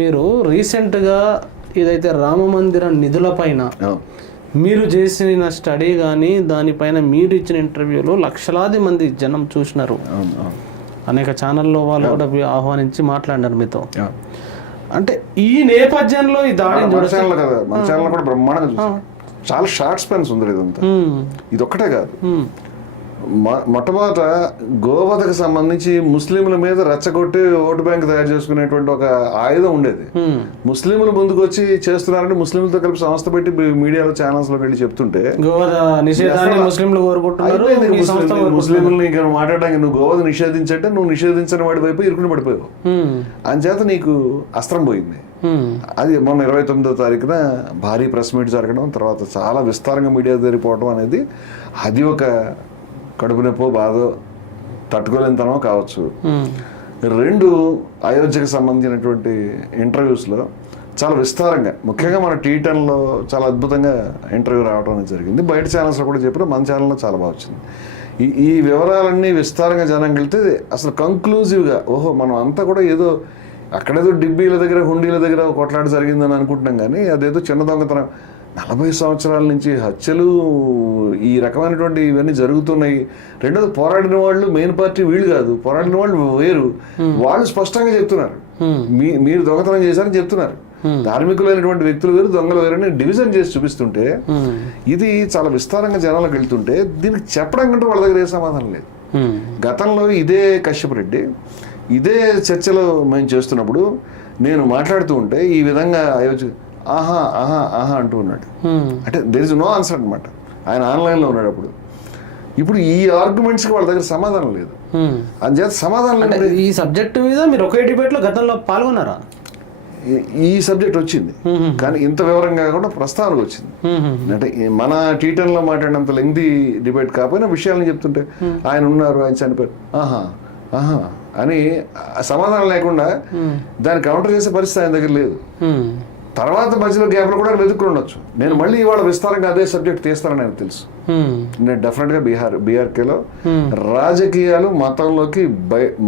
మీరు రీసెంట్గా ఏదైతే రామ మందిర నిధులపైన మీరు చేసిన స్టడీ కానీ దానిపైన మీరు ఇచ్చిన ఇంటర్వ్యూలో లక్షలాది మంది జనం చూసినారు. అనేక ఛానల్లో వాళ్ళు కూడా ఆహ్వానించి మాట్లాడినారు మీతో. అంటే ఈ నేపథ్యంలో ఈ దాడిని కదా మన ఛానల్ కూడా బ్రహ్మాండంగా చూసాం. చాలా షార్ట్ స్పెన్స్ ఉంది ఇదంతా. ఇది ఒక్కటే కాదు, మొట్టమొదట గోవధకు సంబంధించి ముస్లింల మీద రెచ్చగొట్టి ఓటు బ్యాంక్ తయారు చేసుకునేటువంటి ఒక ఆయుధం ఉండేది. ముస్లింలు ముందుకు వచ్చి చేస్తున్నారంటే ముస్లింలతో కలిపి సంస్థ పెట్టి మీడియాలో ఛానల్స్ లో వెళ్ళి చెప్తుంటే ముస్లింలు ఇంకా మాట్లాడడానికి నువ్వు గోవధ నిషేధించంటే నువ్వు నిషేధించని వాడి వైపు ఇరుకుని పడిపోయావు. అంచేత నీకు అస్త్రం పోయింది. అది మొన్న 29వ తారీఖున భారీ ప్రెస్ మీట్ జరగడం, తర్వాత చాలా విస్తారంగా మీడియా జరిగిపోవడం అనేది అది ఒక కడుపు నొప్పో బాధో తట్టుకోలేనితనమో కావచ్చు. రెండు, అయోధ్యకు సంబంధించినటువంటి ఇంటర్వ్యూస్లో చాలా విస్తారంగా, ముఖ్యంగా మన T10లో చాలా అద్భుతంగా ఇంటర్వ్యూ రావడం అనేది జరిగింది. బయట ఛానల్స్లో కూడా చెప్పిన మన ఛానల్లో చాలా బాగా వచ్చింది. ఈ వివరాలన్నీ విస్తారంగా జనం వెళ్తే అసలు కంక్లూజివ్గా ఓహో మనం అంతా కూడా ఏదో అక్కడేదో డిబ్బీల దగ్గర హుండీల దగ్గర కొట్లాట జరిగిందని అనుకుంటున్నాం, కానీ అదేదో చిన్న దొంగతనం. 40 సంవత్సరాల నుంచి హత్యలు ఈ రకమైనటువంటి ఇవన్నీ జరుగుతున్నాయి. రెండోది పోరాడిన వాళ్ళు మెయిన్ పార్టీ వీళ్ళు కాదు, పోరాడిన వాళ్ళు వేరు. వాళ్ళు స్పష్టంగా చెప్తున్నారు మీరు దొంగతనం చేశారని చెప్తున్నారు. ధార్మికులైనటువంటి వ్యక్తులు వేరు, దొంగలు వేరని డివిజన్ చేసి చూపిస్తుంటే ఇది చాలా విస్తారంగా జనాలకు వెళ్తుంటే దీనికి చెప్పడం కంటే వాళ్ళ దగ్గర ఏ సమాధానం లేదు. గతంలో ఇదే కశ్యప్ రెడ్డి ఇదే చర్చలో మేము చేస్తున్నప్పుడు నేను మాట్లాడుతూ ఉంటే ఈ విధంగా అయోధ్య ఆహా ఆహా ఆహా అంటూ ఉన్నాడు. అంటే దెర్ ఇస్ నో ఆన్సర్ అనమాట. ఆయన ఆన్లైన్లో ఉన్నాడు అప్పుడు. ఇప్పుడు ఈ ఆర్గ్యుమెంట్స్కి వాళ్ళ దగ్గర సమాధానం లేదు. అందుచేత సమాధానం లేదు. ఈ సబ్జెక్ట్ మీద మీరు ఒకే డిబేట్లో గతంలో పాల్గొన్నారా? ఈ సబ్జెక్ట్ వచ్చింది, కానీ ఇంత వివరంగా కాకుండా ప్రస్తావనకు వచ్చింది. అంటే మన T10లో మాట్లాడినంత లెంగ్తీ డిబేట్ కాకపోయినా విషయాలను చెప్తుంటే ఆయన ఉన్నారు, ఆయన చనిపోయారు, ఆహా ఆహా అని సమాధానం లేకుండా దాన్ని కౌంటర్ చేసే పరిస్థితి ఆయన దగ్గర లేదు. తర్వాత మధ్యలో గ్యాప్లో కూడా వెతుక్కుని ఉండొచ్చు. నేను మళ్ళీ ఇవాళ విస్తారంగా అదే సబ్జెక్ట్ తీస్తానని నాకు తెలుసు. నేను డెఫినెట్గా బీఆర్కేలో రాజకీయాలు మతంలోకి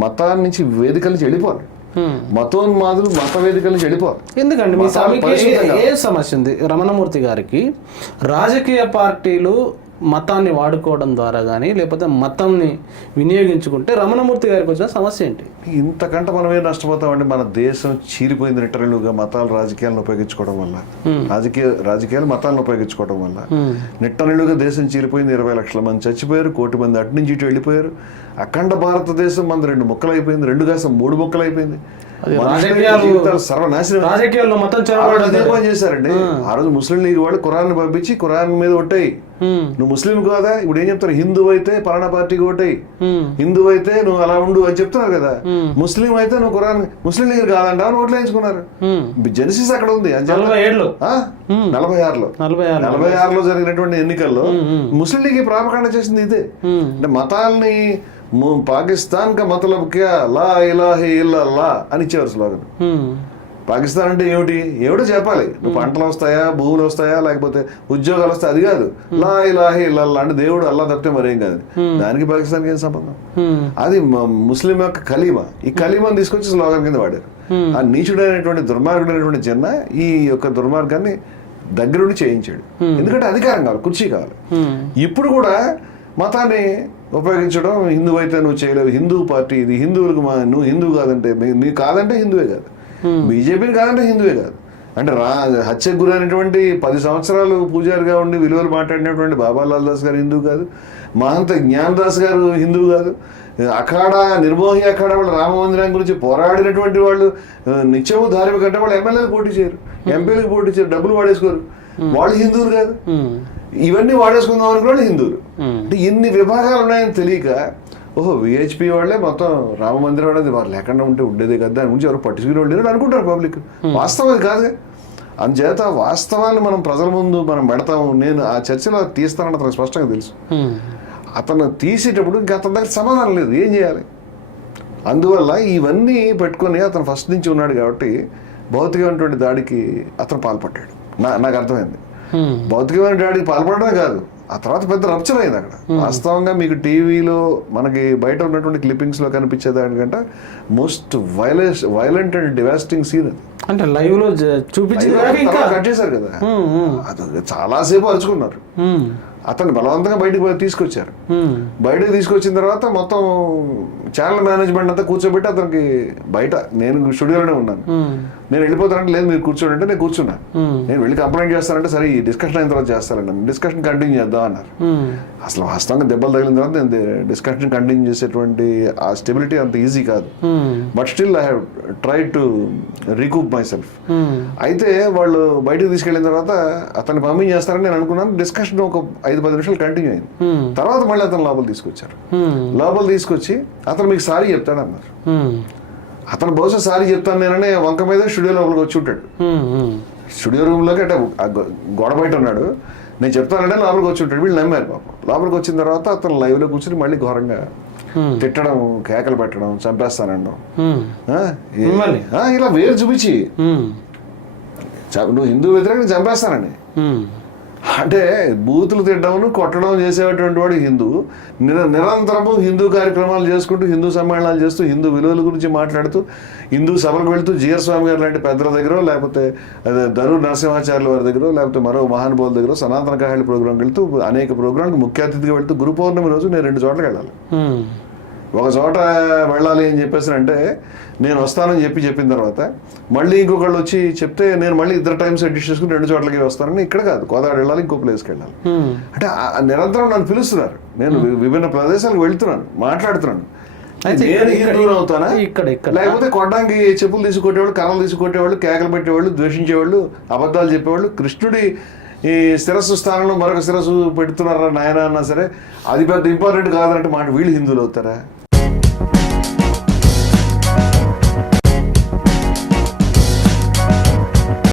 మతాన్ని నుంచి వేదికల నుంచి వెళ్ళిపోవాలి. మతోన్మాదులు మత వేదికల నుంచి వెళ్ళిపోవాలి. ఎందుకండి మీ ఏ సమస్య ఉంది రమణమూర్తి గారికి? రాజకీయ పార్టీలు మతాన్ని వాడుకోవడం ద్వారా కానీ లేకపోతే మతాన్ని వినియోగించుకుంటే రమణమూర్తి గారికి వచ్చిన సమస్య ఏంటి? ఇంతకంటే మనం ఏం నష్టపోతామండి? మన దేశం చీలిపోయింది నిట్టనిలుగా మతాలు రాజకీయాలను ఉపయోగించుకోవడం వల్ల, రాజకీయాలు మతాలను ఉపయోగించుకోవడం వల్ల నిట్టనిలుగా దేశం చీలిపోయింది. 20 లక్షల మంది చచ్చిపోయారు, 1 కోటి మంది అటు నుంచి ఇటు వెళ్ళిపోయారు. అఖండ భారతదేశం మంది 2 ముక్కలు అయిపోయింది, 2 కాస్త 3 ముక్కలు అయిపోయింది. సర్వనాశనం. రాజకీయాల్లో మతం అదే పని చేశారండి. ఆ రోజు ముస్లిం లీగ్ వాళ్ళు ఖురాన్ పంపించి ఖురాన్ మీద ఒట్టేయి, నువ్వు ముస్లిం కాదా, ఇప్పుడు ఏం చెప్తారు, హిందూ అయితే పలానా పార్టీకి ఓటేయి, హిందూ అయితే నువ్వు అలా ఉండు అని చెప్తున్నారు కదా. ముస్లిం అయితే నువ్వు ఖురాన్, ముస్లిం లీగ్ కాదంట ఓట్లు వేయించుకున్నారు. జెనసిస్ అక్కడ ఉంది. 46లో జరిగినటువంటి ఎన్నికల్లో ముస్లిం లీగ్ ప్రాపకాండ చేసింది ఇదే. అంటే మతాల్ని పాకిస్తాన్ కా మతలబ్ క్యా లా ఇలాహ ఇల్లల్లా అని ఇచ్చేవారు స్లోగన్. పాకిస్తాన్ అంటే ఏమిటో చెప్పాలి. నువ్వు పంటలు వస్తాయా, భూములు వస్తాయా, లేకపోతే ఉద్యోగాలు వస్తాయి, అది కాదు. లా ఇలాహ ఇల్లల్లా అంటే దేవుడు అల్లా తప్పితే మరేం కాదు. దానికి పాకిస్తాన్కి ఏం సంబంధం? అది ముస్లిం యొక్క కలీమా. ఈ కలీమాని తీసుకొచ్చి స్లోగన్ కింద వాడారు. ఆ నీచుడైనటువంటి దుర్మార్గుడైనటువంటి జిన్నా ఈ యొక్క దుర్మార్గాన్ని దగ్గరుండి చేయించాడు. ఎందుకంటే అధికారం కావాలి, కుర్చీ కావాలి. ఇప్పుడు కూడా మతాన్ని ఉపయోగించడం, హిందూ అయితే నువ్వు చేయలేవు, హిందూ పార్టీ ఇది, హిందువులకు నువ్వు హిందూ కాదంటే నీకు కాదంటే హిందువే కాదు, బీజేపీని కాదంటే హిందువే కాదు. అంటే హత్యకు గురైనటువంటి 10 సంవత్సరాలు పూజారిగా ఉండి విలువలు మాట్లాడినటువంటి బాబాలాల్ దాస్ గారు హిందూ కాదు, మహంత జ్ఞాన్ దాస్ గారు హిందూ కాదు, అఖాడా నిర్మోహి అఖాడా వాళ్ళు రామ మందిరం గురించి పోరాడినటువంటి వాళ్ళు నిత్యము ధార్మిక అంటే వాళ్ళు ఎమ్మెల్యేలు పోటీ చేయరు, ఎంపీలకు పోటీ చేయరు, డబ్బులు వాడేసుకోరు, వాళ్ళు హిందువులు కాదు. ఇవన్నీ వాడేసుకుందాం అనుకున్నాడు హిందువులు. అంటే ఎన్ని విభాగాలు ఉన్నాయని తెలియక ఓహో విహెచ్పి వాళ్ళే మొత్తం రామ మందిరం అనేది వారు లేకుండా ఉంటే ఉండేదే కదా, దాని గురించి ఎవరు పట్టించుకుని ఉండేది అనుకుంటారు పబ్లిక్. వాస్తవం అది కాదుగా. అందుచేత వాస్తవాన్ని మనం ప్రజల ముందు మనం పెడతాము. నేను ఆ చర్చలో తీస్తానని అతనికి స్పష్టంగా తెలుసు. అతను తీసేటప్పుడు ఇంకా అతని దగ్గర సమాధానం లేదు, ఏం చేయాలి? అందువల్ల ఇవన్నీ పెట్టుకొని అతను ఫస్ట్ నుంచి ఉన్నాడు కాబట్టి భౌతికమైనటువంటి దాడికి అతను పాల్పడ్డాడు. నాకు అర్థమైంది. భౌతికమైన దాడికి పాల్పడమే కాదు, ఆ తర్వాత పెద్ద రప్చర్ అయింది అక్కడ. వాస్తవంగా మీకు టీవీలో మనకి బయట ఉన్నటువంటి క్లిప్పింగ్స్లో కనిపించేదానికంటే most violent and devastating scene అది. అంటే లైవ్ లో చూపించింది కాక ఇంకా కట్ చేశారు కదా, ఉమ్, ఉమ్, అది చాలాసేపు అరుచుకున్నారు. ఉమ్, అతన్ని బలవంతంగా బయటకు తీసుకొచ్చారు. ఉమ్, బయటకు తీసుకొచ్చిన తర్వాత మొత్తం ఛానల్ మేనేజ్మెంట్ అంతా కూర్చోబెట్టి అతనికి బయట, నేను స్టూడియోలోనే ఉన్నాను, ఉమ్, నేను వెళ్ళిపోతానంటే లేదు మీరు కూర్చోండి అంటే నేను కూర్చున్నా. ఉమ్, నేను వెళ్ళి కంప్లైంట్ చేస్తానంటే సరే ఈ డిస్కషన్ అయిన తర్వాత చేస్తానండి, డిస్కషన్ కంటిన్యూ చేద్దాం అన్నారు. ఉమ్, అసలు వాస్తవంగా దెబ్బలు తగిలిన తర్వాత నేను డిస్కషన్ కంటిన్యూ చేసేటువంటి ఆ స్టెబిలిటీ అంత ఈజీ కాదు. Um, but still I have try to recoup myself. Um, అయితే వాళ్ళు బయటకు తీసుకెళ్ళిన తర్వాత అతన్ని పంపించేస్తారని నేను అనుకున్నాను. డిస్కషన్ ఒక 5-10 నిమిషాలు కంటిన్యూ అయింది. ఉమ్, తర్వాత మళ్ళీ అతను లోపల తీసుకొచ్చారు. ఉమ్, లోపల తీసుకొచ్చి అతను మీకు సారీ చెప్తాడు అన్నారు. ఉమ్, అతను బహుశా సారీ చెప్తాను నేననే వంక మీద స్టూడియో లోపలికి వచ్చి ఉంటాడు. ఉమ్, ఉమ్, స్టూడియో రూమ్లోకి అంటే గోడ బయట ఉన్నాడు. నేను చెప్తానంటే లోపలికి వచ్చి ఉంటాడు. వీళ్ళు నమ్మారు పాపం. లోపలికి వచ్చిన తర్వాత అతను లైవ్లో కూర్చొని మళ్ళీ ఘోరంగా ఉమ్, తిట్టడం, కేకలు పెట్టడం, చంపేస్తానండం, ఉమ్, మిమ్మల్ని? ఇలా వేరు చూపించి ఉమ్, నువ్వు హిందూ వ్యతిరేకంగా చంపేస్తానని. ఉమ్, అంటే బూతులు తిట్టడం, కొట్టడం చేసేటువంటి వాడు హిందూ. నిరంతరము హిందూ కార్యక్రమాలు చేసుకుంటూ, హిందూ సమ్మేళనాలు చేస్తూ, హిందూ విలువల గురించి మాట్లాడుతూ, హిందూ సభలకు వెళ్తూ, జిఆర్ స్వామి గారు లాంటి పెద్దల దగ్గర, లేకపోతే అదే ధరూర్ నరసింహాచార్యుల వారి దగ్గర, లేకపోతే మరో మహానుభావుల దగ్గర సనాతన కాహాళి ప్రోగ్రాంకి వెళ్తూ, అనేక ప్రోగ్రాంకి ముఖ్య అతిథిగా వెళ్తూ, గురు పౌర్ణమి రోజు నేను 2 చోట్లకి వెళ్ళాలి. ఉమ్, ఒక చోట వెళ్ళాలి అని చెప్పేసి అంటే నేను వస్తానని చెప్పిన తర్వాత మళ్ళీ ఇంకొకళ్ళు వచ్చి చెప్తే నేను మళ్ళీ 2 టైమ్స్ అడ్జస్ట్ చేసుకుని 2 చోట్లకి వస్తానని, ఇక్కడ కాదు కోదాడ వెళ్ళాలి, ఇంకో ప్లేస్కి వెళ్ళాలి. ఉమ్, అంటే నిరంతరం నన్ను పిలుస్తున్నారు. నేను విభిన్న ప్రదేశాలకు వెళ్తున్నాను, మాట్లాడుతున్నాను. అయితే నేను హిందువుని అవుతానా? ఇక్కడ లేకపోతే కొట్టడానికి చెప్పులు తీసుకొట్టేవాళ్ళు, కర్రలు తీసుకొట్టేవాళ్ళు, కేకలు పెట్టేవాళ్ళు, ద్వేషించేవాళ్ళు, అబద్ధాలు చెప్పేవాళ్ళు, కృష్ణుడి ఈ శిరస్సు స్థానంలో మరొక శిరస్సు పెడుతున్నారా నాయన అన్నా సరే అది పెద్ద ఇంపార్టెంట్ కాదంటే మాట వీళ్ళు హిందువులు అవుతారా?